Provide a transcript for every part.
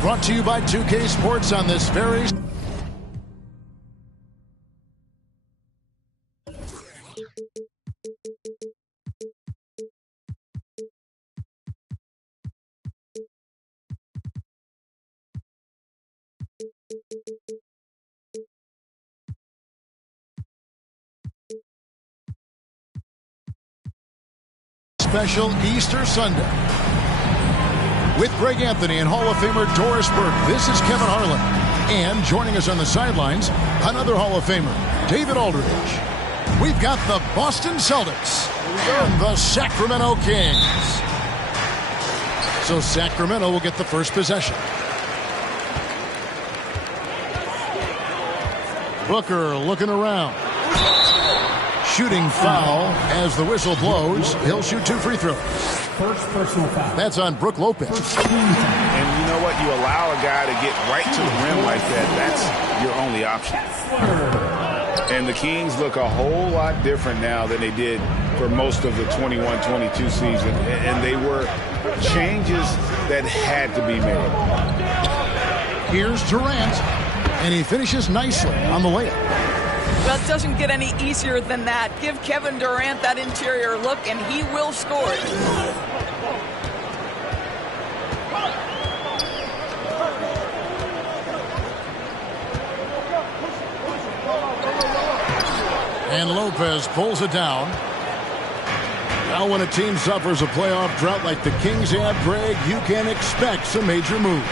Brought to you by 2K Sports on this very special Easter Sunday. With Greg Anthony and Hall of Famer Doris Burke, this is Kevin Harlan. And joining us on the sidelines, another Hall of Famer, David Aldridge. We've got the Boston Celtics and the Sacramento Kings. So Sacramento will get the first possession. Booker looking around. Shooting foul as the whistle blows. He'll shoot 2 free throws. First personal foul. That's on Brook Lopez. And you know what? You allow a guy to get right to the rim like that. That's your only option. And the Kings look a whole lot different now than they did for most of the 21-22 season. And they were changes that had to be made. Here's Durant. And he finishes nicely on the layup. Well, it doesn't get any easier than that. Give Kevin Durant that interior look, and he will score it. And Lopez pulls it down. Now when a team suffers a playoff drought like the Kings have, Greg, you can expect some major moves.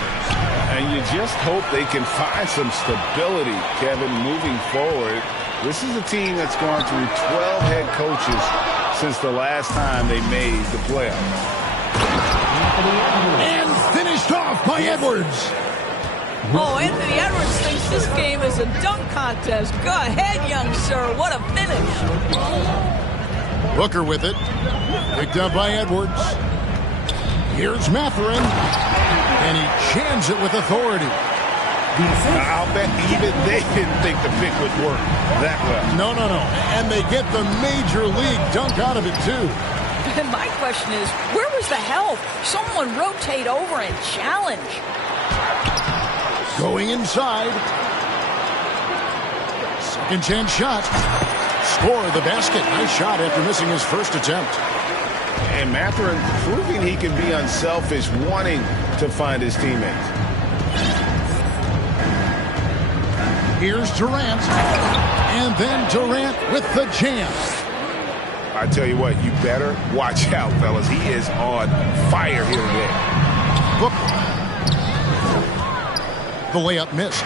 And you just hope they can find some stability, Kevin, moving forward. This is a team that's gone through 12 head coaches since the last time they made the playoffs. And finished off by Edwards. Oh, Anthony Edwards thinks this game is a dunk contest. Go ahead, young sir. What a finish. Booker with it. Picked up by Edwards. Here's Mathurin. And he jams it with authority. I'll bet even they didn't think the pick would work that well. No. And they get the major league dunk out of it, too. And my question is, where was the help? Someone rotate over and challenge. Going inside. Second chance shot. Score the basket. Nice shot after missing his first attempt. And Mathurin proving he can be unselfish, wanting to find his teammates. Here's Durant. And then Durant with the jam. I tell you what, you better watch out, fellas. He is on fire here today. The layup missed.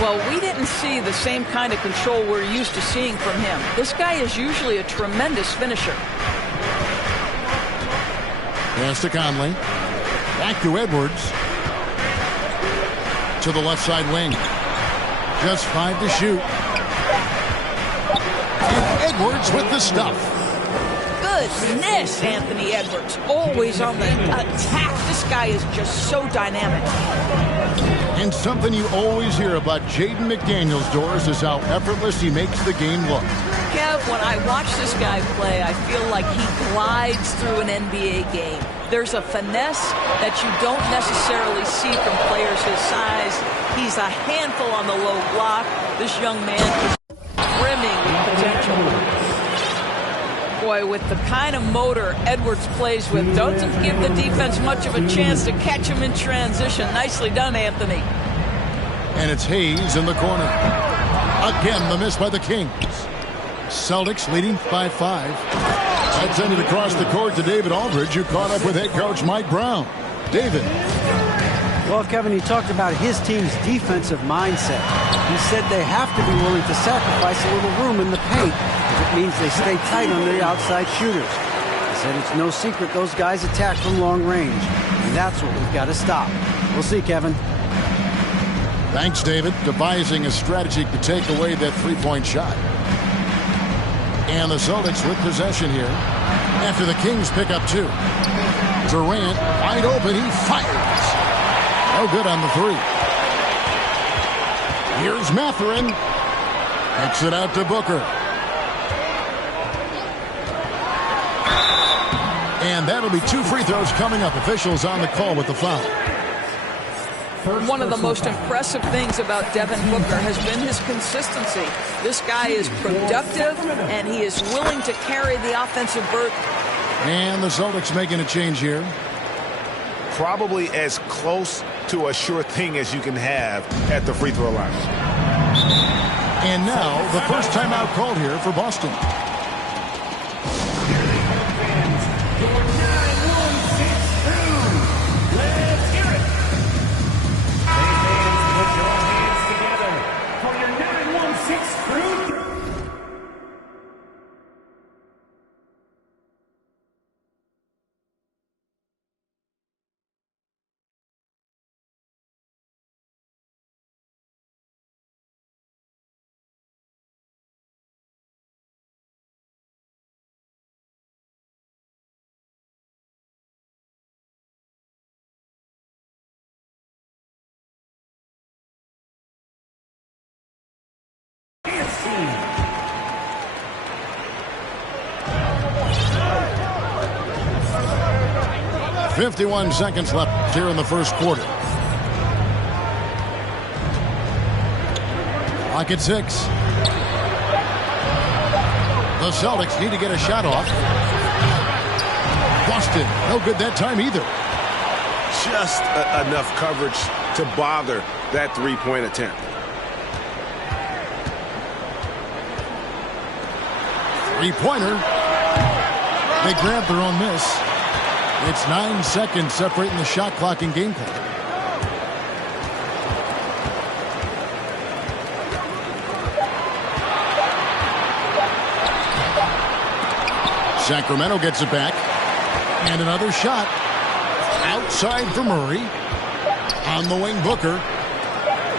Well, we didn't see the same kind of control we're used to seeing from him. This guy is usually a tremendous finisher. Pass to Conley. Back to Edwards. To the left side wing. Just 5 to shoot. And Edwards with the stuff. Goodness, Anthony Edwards. Always on the attack. This guy is just so dynamic. And something you always hear about Jaden McDaniels, Doris, is how effortless he makes the game look. Kev, when I watch this guy play, I feel like he glides through an NBA game. There's a finesse that you don't necessarily see from players his size. He's a handful on the low block. This young man is brimming with potential. Boy, with the kind of motor Edwards plays with, doesn't give the defense much of a chance to catch him in transition. Nicely done, Anthony. And it's Hayes in the corner. Again, the miss by the Kings. Celtics leading by 5. I'd send it across the court to David Aldridge, who caught up with head coach Mike Brown. David. Well, Kevin, he talked about his team's defensive mindset. He said they have to be willing to sacrifice a little room in the paint if it means they stay tight on the outside shooters. He said it's no secret those guys attack from long range, and that's what we've got to stop. We'll see, Kevin. Thanks, David. Devising a strategy to take away that three-point shot. And the Celtics with possession here after the Kings pick up 2. Durant wide open. He fires. No good on the 3. Here's Mathurin. Kicks it out to Booker. And that'll be 2 free throws coming up. Officials on the call with the foul. One of the most impressive things about Devin Booker has been his consistency. This guy is productive, and he is willing to carry the offensive burden. And the Celtics making a change here. Probably as close to a sure thing as you can have at the free throw line. And now the first timeout called here for Boston. team. 51 seconds left here in the first quarter. Clock at 6. The Celtics need to get a shot off. Boston, no good that time either. Just enough coverage to bother that three-point attempt. Three-pointer. They grab their own miss. It's 9 seconds separating the shot clock and game clock. Sacramento gets it back. And another shot. Outside for Murray. On the wing, Booker.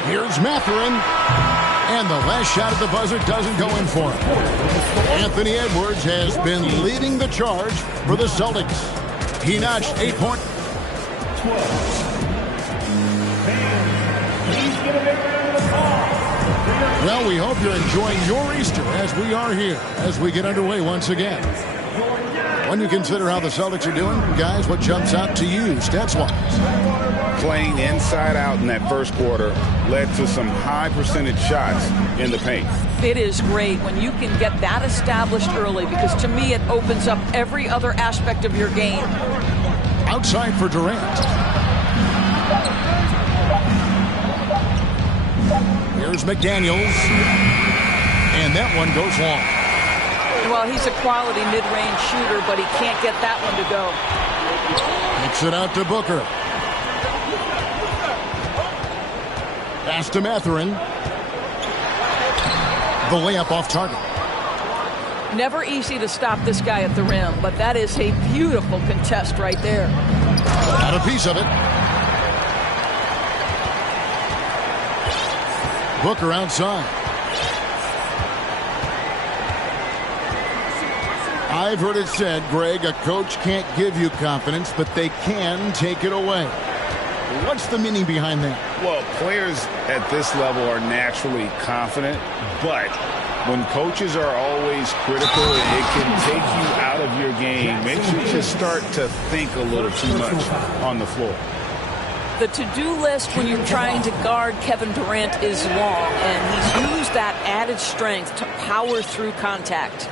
Here's Mathurin. And the last shot at the buzzer doesn't go in for him. Anthony Edwards has been leading the charge for the Celtics. He notched 8 points. Well, we hope you're enjoying your Easter as we are here, as we get underway once again. When you consider how the Celtics are doing, guys, what jumps out to you stats-wise? Playing inside out in that first quarter led to some high percentage shots in the paint. It is great when you can get that established early, because to me it opens up every other aspect of your game. Outside for Durant. Here's McDaniels. And that one goes long. Well, he's a quality mid-range shooter, but he can't get that one to go. Kicks it out to Booker. Pass to Mathurin. The layup off target. Never easy to stop this guy at the rim, but that is a beautiful contest right there. Got a piece of it. Booker outside. I've heard it said, Greg, a coach can't give you confidence, but they can take it away. What's the meaning behind that? Well, players at this level are naturally confident, but when coaches are always critical, it can take you out of your game. Makes you just start to think a little too much on the floor. The to-do list when you're trying to guard Kevin Durant is long, and he's used that added strength to power through contact.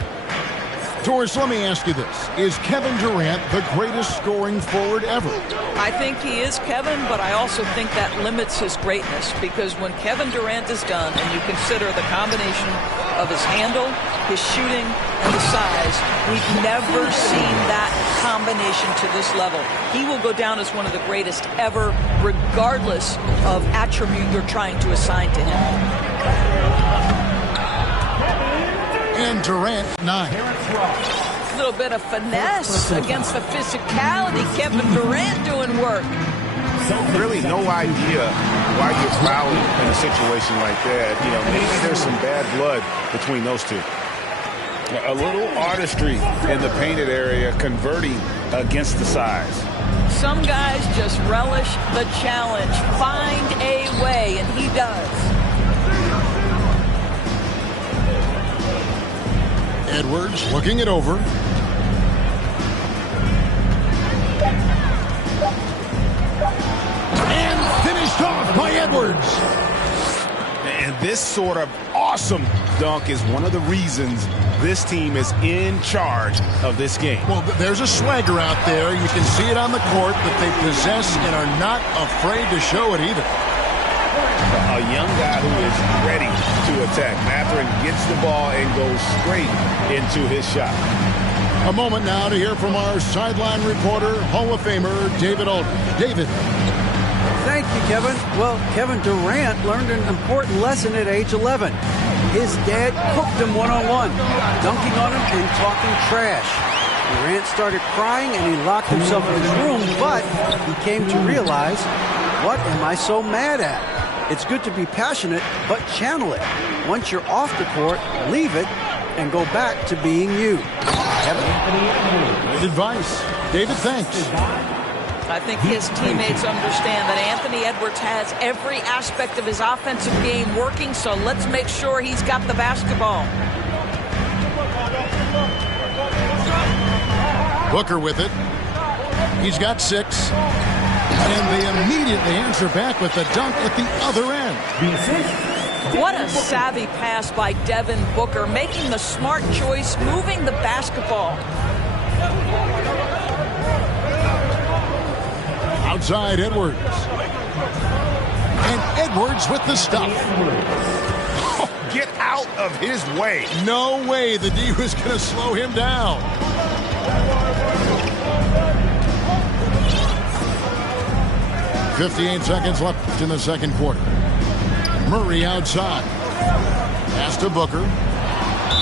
Doris, let me ask you this. Is Kevin Durant the greatest scoring forward ever? I think he is, Kevin, but I also think that limits his greatness, because when Kevin Durant is done and you consider the combination of his handle, his shooting, and the size, we've never seen that combination to this level. He will go down as one of the greatest ever, regardless of attribute you're trying to assign to him. And Durant, 9. A little bit of finesse against the physicality. Kevin Durant doing work. Really no idea why you're fouling in a situation like that. You know, maybe there's some bad blood between those two. A little artistry in the painted area, converting against the size. Some guys just relish the challenge. Find a way, and he does. Edwards looking it over. And finished off by Edwards. And this sort of awesome dunk is one of the reasons this team is in charge of this game. Well, there's a swagger out there. You can see it on the court that they possess and are not afraid to show it either. A young guy who is ready to attack. Mathurin gets the ball and goes straight into his shot. A moment now to hear from our sideline reporter, Hall of Famer David Aldridge. David. Thank you, Kevin. Well, Kevin Durant learned an important lesson at age 11. His dad cooked him one-on-one, dunking on him and talking trash. Durant started crying and he locked himself in his room, but he came to realize, what am I so mad at? It's good to be passionate, but channel it. Once you're off the court, leave it and go back to being you. Kevin? Good advice. David, thanks. I think his teammates understand that Anthony Edwards has every aspect of his offensive game working, so let's make sure he's got the basketball. Booker with it. He's got 6. And they immediately answer back with the dunk at the other end. What a savvy pass by Devin Booker, making the smart choice, moving the basketball. Outside Edwards. And Edwards with the stuff. Oh, get out of his way. No way the D was going to slow him down. .58 seconds left in the second quarter. Murray outside. Pass to Booker.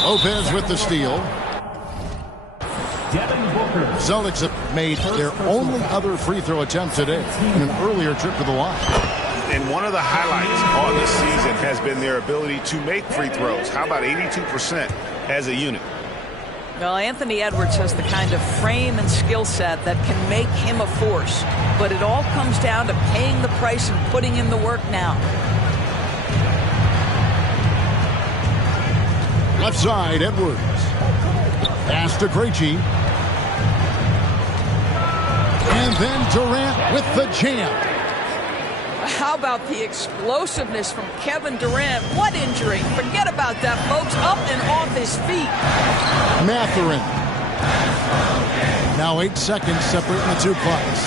Lopez with the steal. Celtics have made their only other free throw attempt today in an earlier trip to the line. And one of the highlights on this season has been their ability to make free throws. How about 82% as a unit? Well, Anthony Edwards has the kind of frame and skill set that can make him a force. But it all comes down to paying the price and putting in the work now. Left side, Edwards. Pass to Krejci. And then Durant with the jam. How about the explosiveness from Kevin Durant? What injury? Forget about that, folks. Up and off his feet. Mathurin. Now 8 seconds separating the two clocks.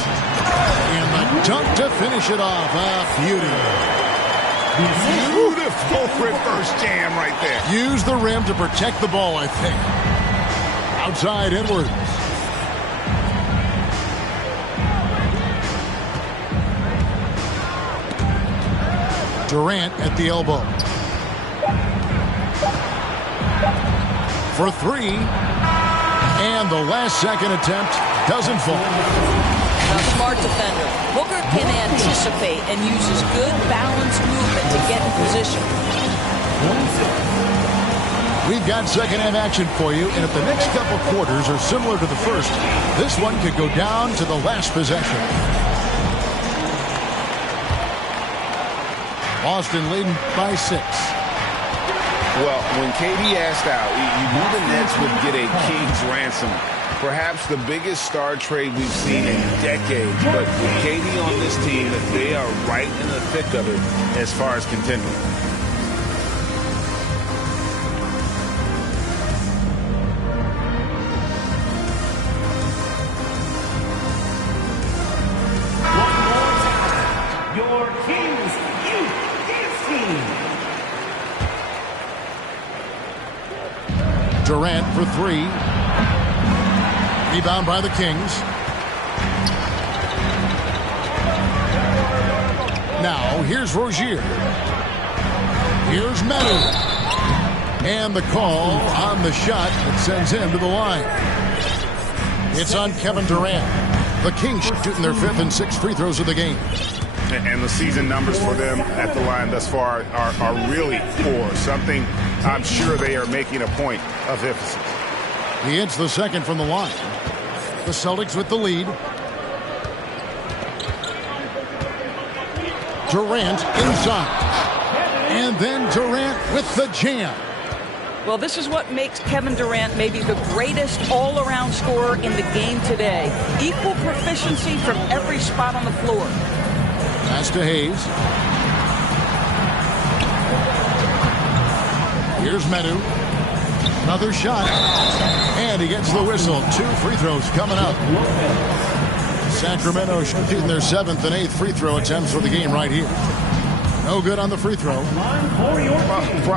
And the dunk to finish it off. Beauty. Beautiful reverse jam right there. Use the rim to protect the ball, I think. Outside Edwards. Durant at the elbow. For 3. And the last second attempt doesn't fall. A smart defender. Booker can anticipate and uses good balanced movement to get in position. We've got second half action for you, and if the next couple quarters are similar to the first, this one could go down to the last possession. Boston leading by 6. Well, when KD asked out, you knew the Nets would get a king's ransom. Perhaps the biggest star trade we've seen in decades. But with KD on this team, they are right in the thick of it as far as contending. Your Kings Youth team. Durant for 3. Rebound by the Kings. Now, here's Rozier. Here's Meadow. And the call on the shot that sends him to the line. It's on Kevin Durant. The Kings shooting their 5th and 6th free throws of the game. And the season numbers for them at the line thus far are really poor. Something I'm sure they are making a point of emphasis. He hits the second from the line. The Celtics with the lead. Durant inside. And then Durant with the jam. Well, this is what makes Kevin Durant maybe the greatest all-around scorer in the game today. Equal proficiency from every spot on the floor. Pass to Hayes. Here's Medu. Another shot. And he gets the whistle. 2 free throws coming up. Sacramento shooting their 7th and 8th free throw attempts for the game right here. No good on the free throw.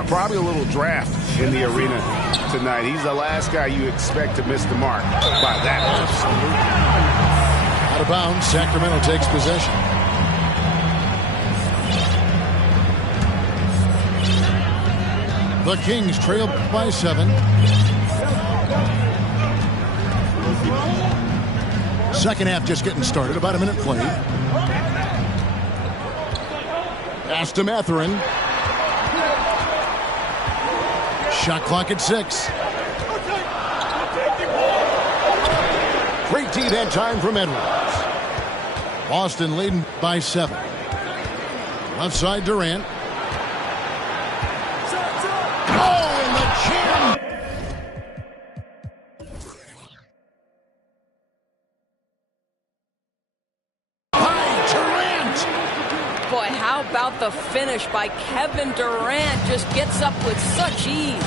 Probably a little draft in the arena tonight. He's the last guy you expect to miss the mark by that much. Out of bounds, Sacramento takes possession. The Kings trail by 7. Second half just getting started. About a minute played. Pass to Mathurin. Shot clock at 6. Great D that time from Edwards. Boston leading by 7. Left side Durant. Oh, in the chin. Boy, how about the finish by Kevin Durant? Just gets up with such ease.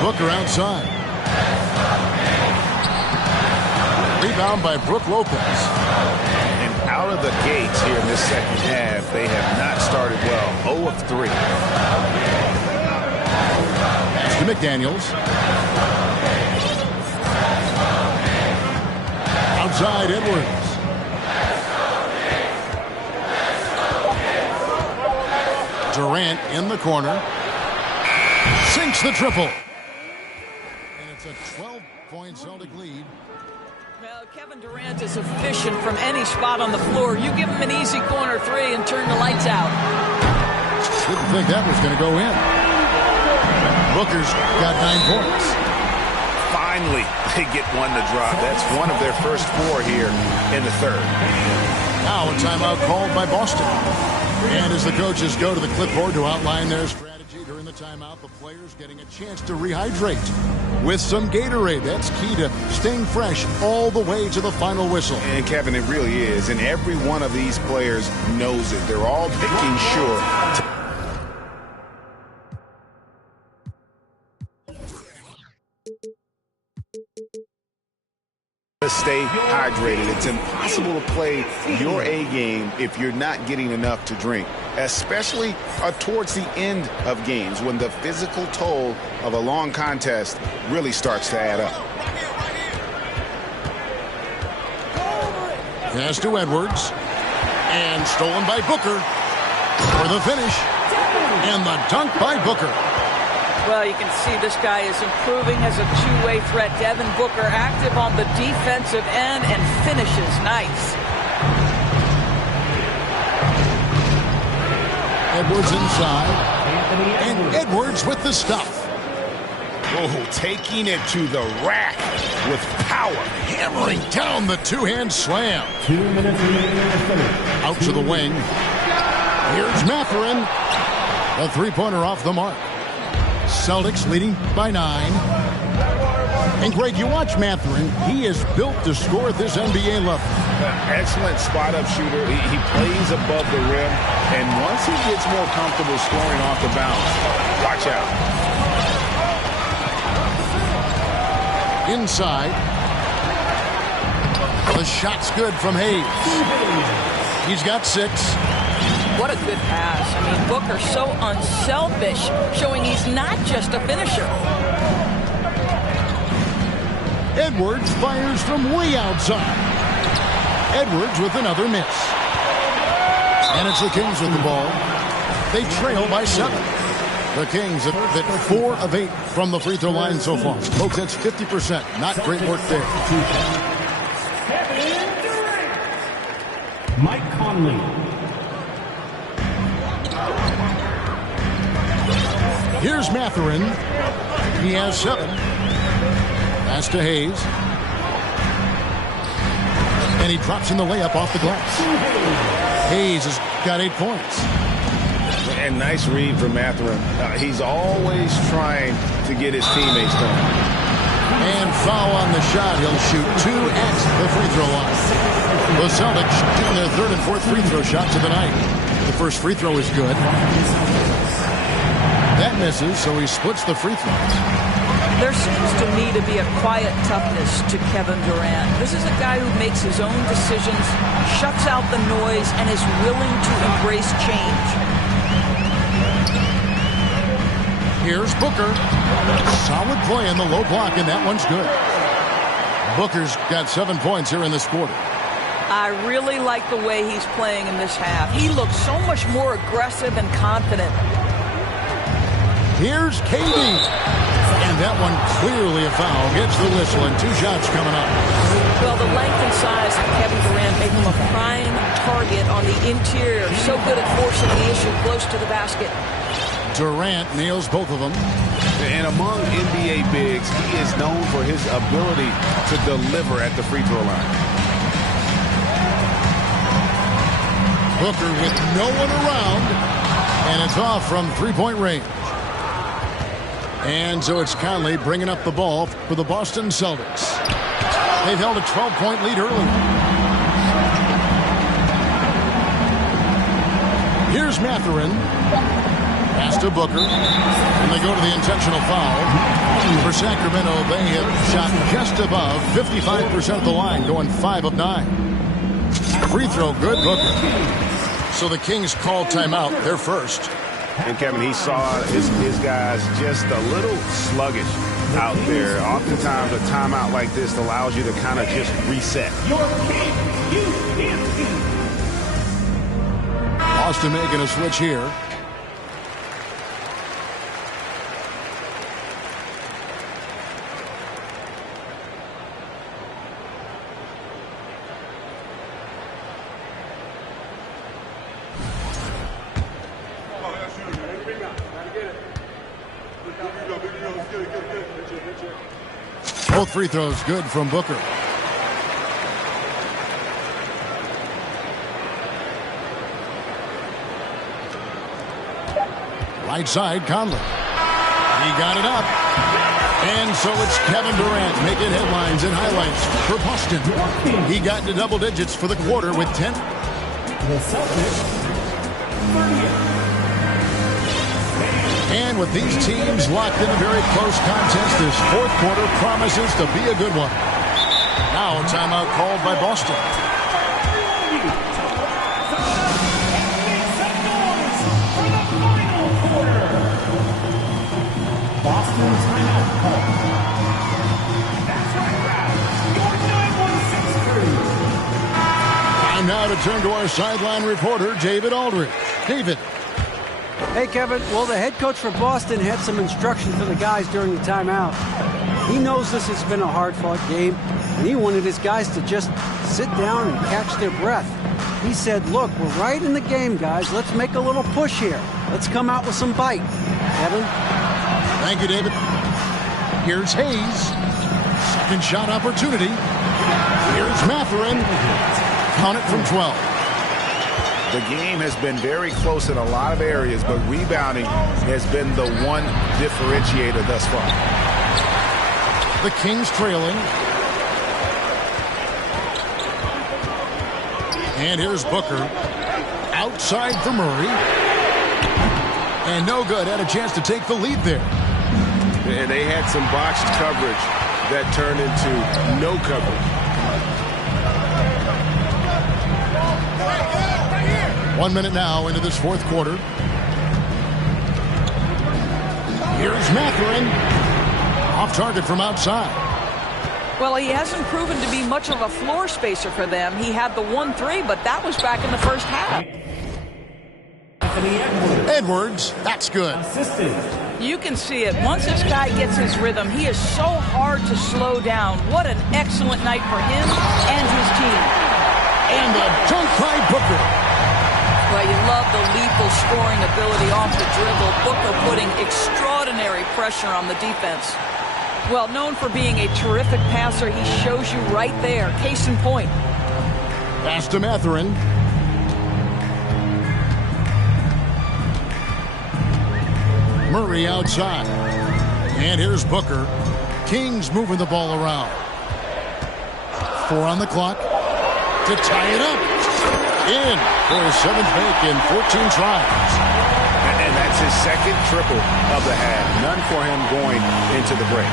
Booker outside. Rebound by Brook Lopez. And out of the gates here in this second half, they have not started well. 0 of 3. Pass to McDaniels. Outside Edwards. Durant in the corner. Sinks the triple. And it's a 12-point Celtic lead. Well, Kevin Durant is efficient from any spot on the floor. You give him an easy corner 3 and turn the lights out. Didn't think that was going to go in. Booker's got 9 points. Finally, they get one to drop. That's one of their first 4 here in the third. Now a timeout called by Boston. And as the coaches go to the clipboard to outline their strategy during the timeout, the players getting a chance to rehydrate with some Gatorade. That's key to staying fresh all the way to the final whistle. And Kevin, it really is. And every one of these players knows it. They're all making sure to stay hydrated. It's impossible to play your A game if you're not getting enough to drink, especially towards the end of games when the physical toll of a long contest really starts to add up. Pass to Edwards. And stolen by Booker for the finish. And the dunk by Booker. Well, you can see this guy is improving as a two-way threat. Devin Booker active on the defensive end and finishes nice. Edwards inside. And Edwards with the stuff. Oh, taking it to the rack with power. Hammering down the two-hand slam. 2 minutes remaining in the finish. Out to the wing. Here's Mathurin. A three-pointer off the mark. Celtics leading by 9. And Greg, you watch Mathurin. He is built to score at this NBA level. Excellent spot-up shooter. He plays above the rim. And once he gets more comfortable scoring off the bounce, watch out. Inside. The shot's good from Hayes. He's got 6. What a good pass. I mean, Booker so unselfish, showing he's not just a finisher. Edwards fires from way outside. Edwards with another miss. And it's the Kings with the ball. They trail by 7. The Kings at 4 of 8 from the free throw line so far. Folks, that's 50%. Not great work there. Mike Conley. Here's Mathurin. He has 7. Pass to Hayes. And he drops in the layup off the glass. Hayes has got 8 points. And nice read from Mathurin. He's always trying to get his teammates going. And foul on the shot. He'll shoot 2 at the free throw line. The Celtics shooting their 3rd and 4th free throw shots of the night. The first free throw is good. That misses, so he splits the free throws. There seems to me to be a quiet toughness to Kevin Durant. This is a guy who makes his own decisions, shuts out the noise, and is willing to embrace change. Here's Booker. Solid play in the low block, and that one's good. Booker's got 7 points here in this quarter. I really like the way he's playing in this half. He looks so much more aggressive and confident. Here's KD. And that one clearly a foul. Gets the whistle, and 2 shots coming up. Well, the length and size of Kevin Durant make him a prime target on the interior. So good at forcing the issue close to the basket. Durant nails both of them. And among NBA bigs, he is known for his ability to deliver at the free throw line. Booker with no one around, and it's off from 3-point range. And so it's Conley bringing up the ball for the Boston Celtics. They've held a 12-point lead early. Here's Mathurin. Pass to Booker. And they go to the intentional foul. For Sacramento, they have shot just above 55% of the line, going 5 of 9. Free throw good, Booker. So the Kings call timeout. They're first. And Kevin, he saw his guys just a little sluggish out there. Oftentimes a timeout like this allows you to kind of just reset. Boston making a switch here. Both free throws good from Booker. Right side, Conley. He got it up. And so it's Kevin Durant making headlines and highlights for Boston. He got into double digits for the quarter with 10. The Celtics, 38. And with these teams locked in a very close contest, this 4th quarter promises to be a good one. Now a timeout called by Boston. Boston timeout call. Time now to turn to our sideline reporter, David Aldridge. David. Hey, Kevin. Well, the head coach for Boston had some instruction for the guys during the timeout. He knows this has been a hard-fought game, and he wanted his guys to just sit down and catch their breath. He said, look, we're right in the game, guys. Let's make a little push here. Let's come out with some bite. Kevin? Thank you, David. Here's Hayes. Second shot opportunity. Here's Mathurin. Count it from 12. The game has been very close in a lot of areas, but rebounding has been the one differentiator thus far. The Kings trailing. And here's Booker. Outside for Murray. And no good. Had a chance to take the lead there. And they had some botched coverage that turned into no coverage. 1 minute now into this 4th quarter. Here's Mathurin. Off target from outside. Well, he hasn't proven to be much of a floor spacer for them. He had the 1-3, but that was back in the first half. Edwards, that's good. You can see it. Once this guy gets his rhythm, he is so hard to slow down. What an excellent night for him and his team. And the dunk by Booker. Well, you love the lethal scoring ability off the dribble. Booker putting extraordinary pressure on the defense. Well, known for being a terrific passer, he shows you right there. Case in point. Pass to Mathurin. Murray outside. And here's Booker. Kings moving the ball around. 4 on the clock to tie it up. In for his 7th make in 14 tries. And that's his second triple of the half. None for him going into the break.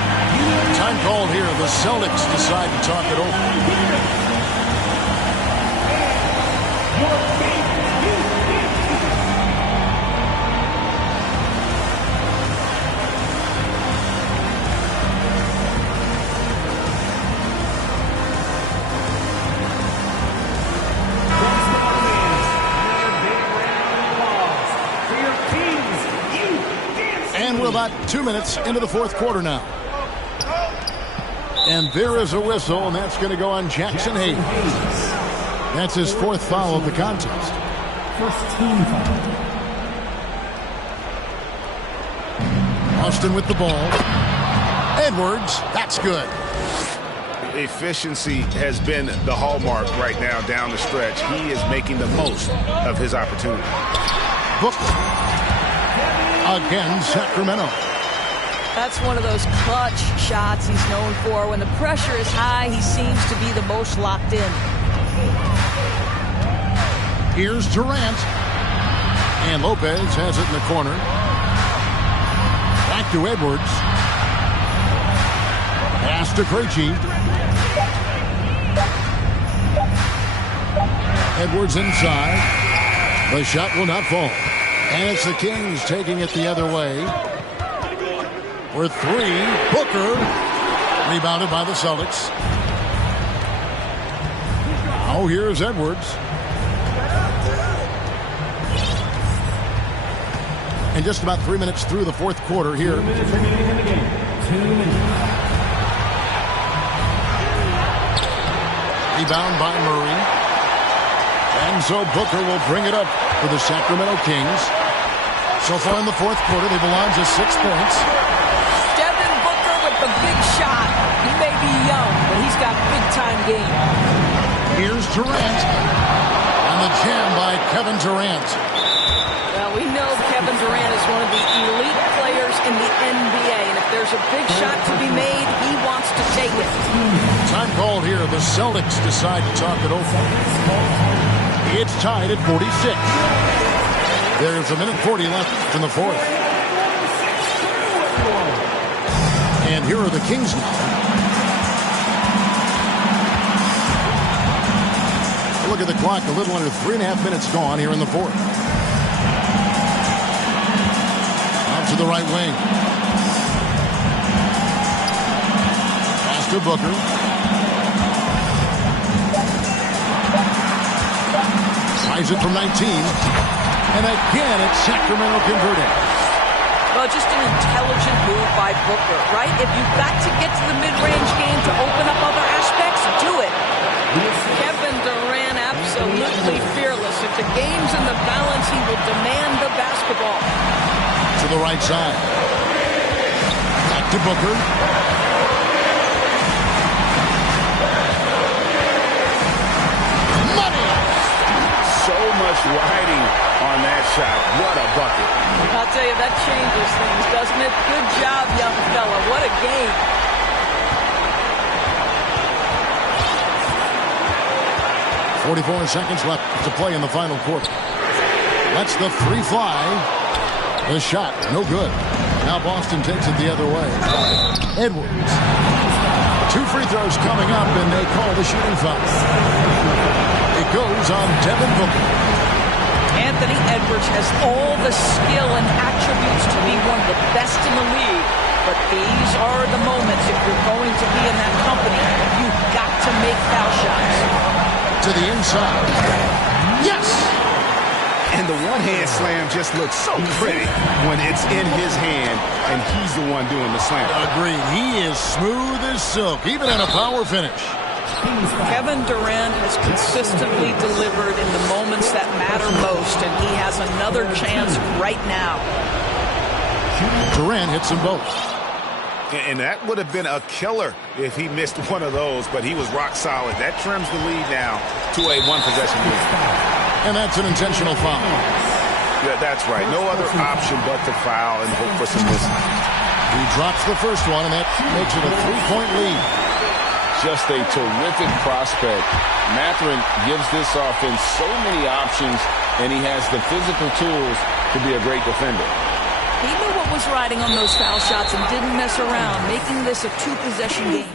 Time called here. The Celtics decide to talk it over. We're about 2 minutes into the 4th quarter now. And there is a whistle, and that's going to go on Jackson Hayes. That's his 4th foul of the contest. First team foul. Austin with the ball. Edwards, that's good. Efficiency has been the hallmark right now down the stretch. He is making the most of his opportunity. Booker. Again, Sacramento. That's one of those clutch shots he's known for. When the pressure is high, he seems to be the most locked in. Here's Durant. And Lopez has it in the corner. Back to Edwards. Pass to Krejci. Edwards inside. The shot will not fall. And it's the Kings taking it the other way. For 3, Booker. Rebounded by the Celtics. Now here's Edwards. And just about 3 minutes through the 4th quarter here. 2 minutes remaining in the game. 2 minutes. Rebound by Murray. And so Booker will bring it up for the Sacramento Kings. So far in the 4th quarter, they belong to 6 points. Devin Booker with the big shot. He may be young, but he's got big-time game. Here's Durant. And the jam by Kevin Durant. Well, we know Kevin Durant is one of the elite players in the NBA, and if there's a big shot to be made, he wants to take it. Time called here. The Celtics decide to talk it over. It's tied at 46. There's 1:40 left in the 4th. And here are the Kings now. Look at the clock. A little under 3.5 minutes gone here in the 4th. Out to the right wing. Pass to Booker. Tries it from 19. And again, it's Sacramento converting. Well, just an intelligent move by Booker, right? If you've got to get to the mid-range game to open up other aspects, do it. Kevin Durant, absolutely fearless. If the game's in the balance, he will demand the basketball. To the right side. Back to Booker. Money! So much riding on that shot. What a bucket. I'll tell you, that changes things, doesn't it? Good job, young fella. What a game. .44 seconds left to play in the final quarter. That's the 3 fly. The shot, no good. Now Boston takes it the other way. Edwards. 2 free throws coming up, and they call the shooting foul. It goes on Devin Booker. Anthony Edwards has all the skill and attributes to be one of the best in the league. But these are the moments, if you're going to be in that company, you've got to make foul shots. To the inside. Yes! And the one-hand slam just looks so pretty when it's in his hand and he's the one doing the slam. Agreed. He is smooth as silk, even in a power finish. Kevin Durant has consistently delivered in the moments that matter most, and he has another chance right now. Durant hits them both. And that would have been a killer if he missed one of those, but he was rock solid. That trims the lead now to a one-possession lead. And that's an intentional foul. Yeah, that's right. No other option but to foul and hope for some missing. He drops the first one, and that makes it a 3-point lead. Just a terrific prospect. Mathurin gives this offense so many options, and he has the physical tools to be a great defender. He knew what was riding on those foul shots and didn't mess around, making this a two-possession game.